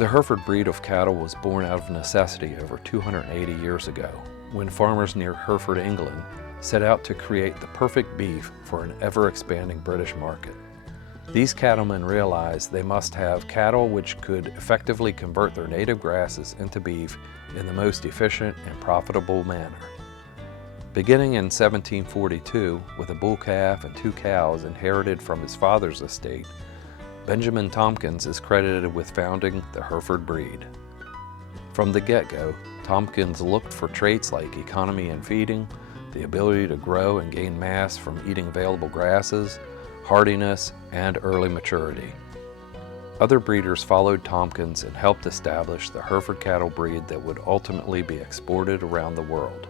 The Hereford breed of cattle was born out of necessity over 280 years ago, when farmers near Hereford, England, set out to create the perfect beef for an ever-expanding British market. These cattlemen realized they must have cattle which could effectively convert their native grasses into beef in the most efficient and profitable manner. Beginning in 1742, with a bull calf and 2 cows inherited from his father's estate, Benjamin Tompkins is credited with founding the Hereford breed. From the get-go, Tompkins looked for traits like economy in feeding, the ability to grow and gain mass from eating available grasses, hardiness, and early maturity. Other breeders followed Tompkins and helped establish the Hereford cattle breed that would ultimately be exported around the world.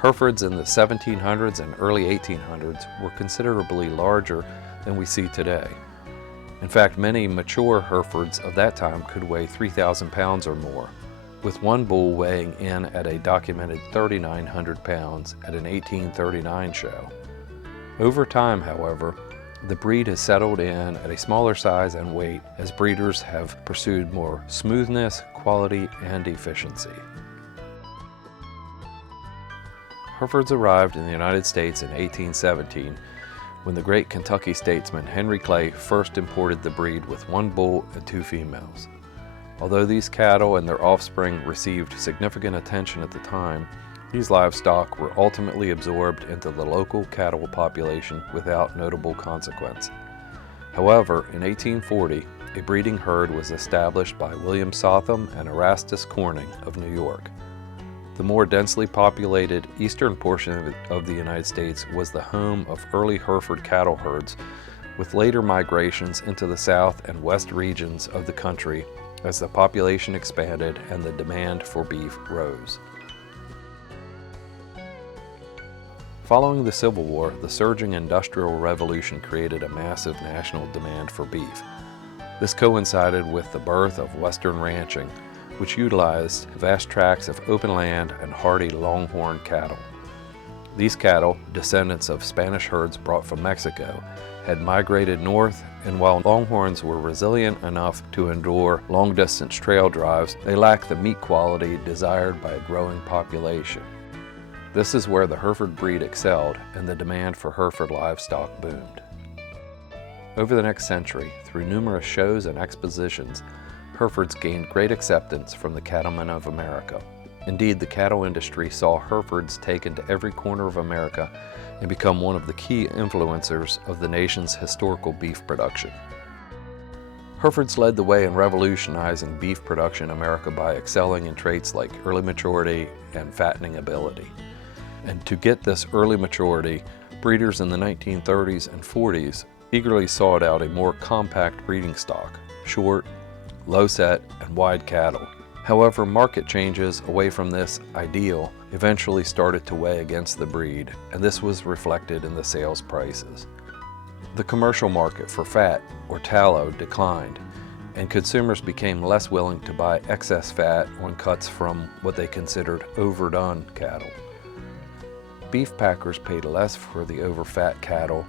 Herefords in the 1700s and early 1800s were considerably larger than we see today. In fact, many mature Herefords of that time could weigh 3,000 pounds or more, with one bull weighing in at a documented 3,900 pounds at an 1839 show. Over time, however, the breed has settled in at a smaller size and weight as breeders have pursued more smoothness, quality, and efficiency. Herefords arrived in the United States in 1817 when the great Kentucky statesman Henry Clay first imported the breed with 1 bull and 2 females. Although these cattle and their offspring received significant attention at the time, these livestock were ultimately absorbed into the local cattle population without notable consequence. However, in 1840, a breeding herd was established by William Sotham and Erastus Corning of New York. The more densely populated eastern portion of the United States was the home of early Hereford cattle herds, with later migrations into the south and west regions of the country as the population expanded and the demand for beef rose. Following the Civil War, the surging Industrial Revolution created a massive national demand for beef. This coincided with the birth of Western ranching, which utilized vast tracts of open land and hardy longhorn cattle. These cattle, descendants of Spanish herds brought from Mexico, had migrated north, and while longhorns were resilient enough to endure long-distance trail drives, they lacked the meat quality desired by a growing population. This is where the Hereford breed excelled and the demand for Hereford livestock boomed. Over the next century, through numerous shows and expositions, Herefords gained great acceptance from the cattlemen of America. Indeed, the cattle industry saw Herefords taken to every corner of America and become one of the key influencers of the nation's historical beef production. Herefords led the way in revolutionizing beef production in America by excelling in traits like early maturity and fattening ability. And to get this early maturity, breeders in the 1930s and 40s eagerly sought out a more compact breeding stock, short, low-set, and wide cattle. However, market changes away from this ideal eventually started to weigh against the breed, and this was reflected in the sales prices. The commercial market for fat, or tallow, declined, and consumers became less willing to buy excess fat on cuts from what they considered overdone cattle. Beef packers paid less for the overfat cattle,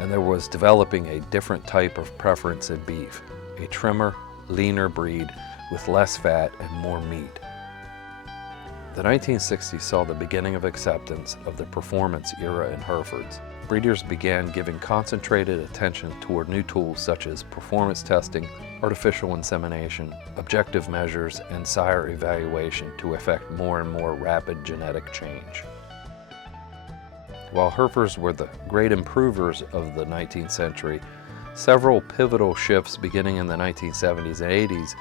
and there was developing a different type of preference in beef, a trimmer, leaner breed with less fat and more meat. The 1960s saw the beginning of acceptance of the performance era in Herefords. Breeders began giving concentrated attention toward new tools such as performance testing, artificial insemination, objective measures, and sire evaluation to effect more and more rapid genetic change. While Herefords were the great improvers of the 19th century, several pivotal shifts beginning in the 1970s and 80s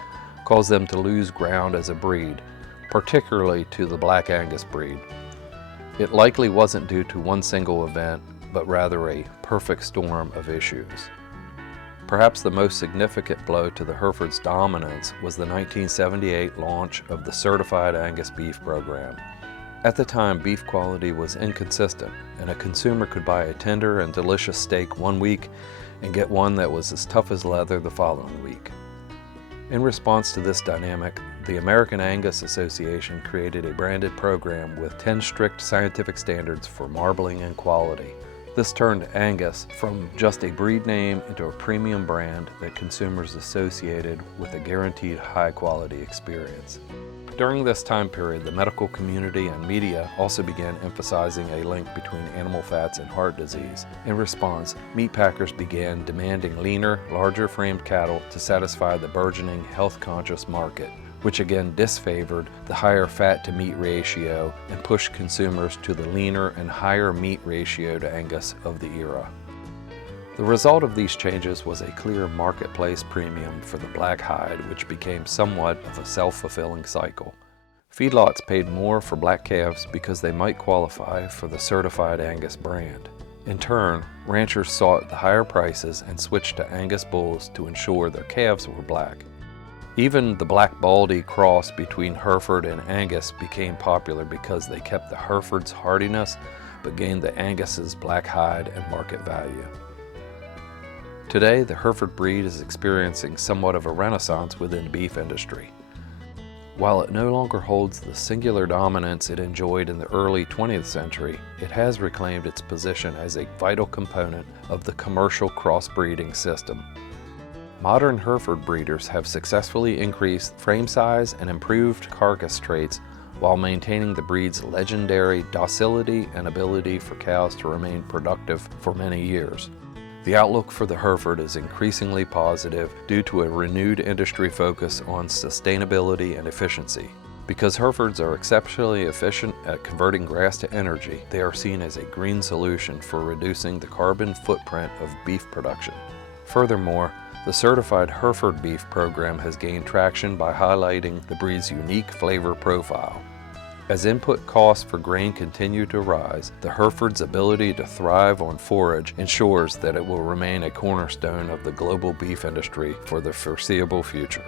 caused them to lose ground as a breed, particularly to the Black Angus breed. It likely wasn't due to one single event, but rather a perfect storm of issues. Perhaps the most significant blow to the Herefords' dominance was the 1978 launch of the Certified Angus Beef program. At the time, beef quality was inconsistent, and a consumer could buy a tender and delicious steak one week and get one that was as tough as leather the following week. In response to this dynamic, the American Angus Association created a branded program with 10 strict scientific standards for marbling and quality. This turned Angus from just a breed name into a premium brand that consumers associated with a guaranteed high-quality experience. During this time period, the medical community and media also began emphasizing a link between animal fats and heart disease. In response, meat packers began demanding leaner, larger-framed cattle to satisfy the burgeoning health-conscious market, which again disfavored the higher fat-to-meat ratio and pushed consumers to the leaner and higher meat ratio to Angus of the era. The result of these changes was a clear marketplace premium for the black hide, which became somewhat of a self-fulfilling cycle. Feedlots paid more for black calves because they might qualify for the certified Angus brand. In turn, ranchers sought the higher prices and switched to Angus bulls to ensure their calves were black. Even the Black Baldy cross between Hereford and Angus became popular because they kept the Hereford's hardiness but gained the Angus's black hide and market value. Today, the Hereford breed is experiencing somewhat of a renaissance within the beef industry. While it no longer holds the singular dominance it enjoyed in the early 20th century, it has reclaimed its position as a vital component of the commercial crossbreeding system. Modern Hereford breeders have successfully increased frame size and improved carcass traits while maintaining the breed's legendary docility and ability for cows to remain productive for many years. The outlook for the Hereford is increasingly positive due to a renewed industry focus on sustainability and efficiency. Because Herefords are exceptionally efficient at converting grass to energy, they are seen as a green solution for reducing the carbon footprint of beef production. Furthermore, the Certified Hereford Beef program has gained traction by highlighting the breed's unique flavor profile. As input costs for grain continue to rise, the Hereford's ability to thrive on forage ensures that it will remain a cornerstone of the global beef industry for the foreseeable future.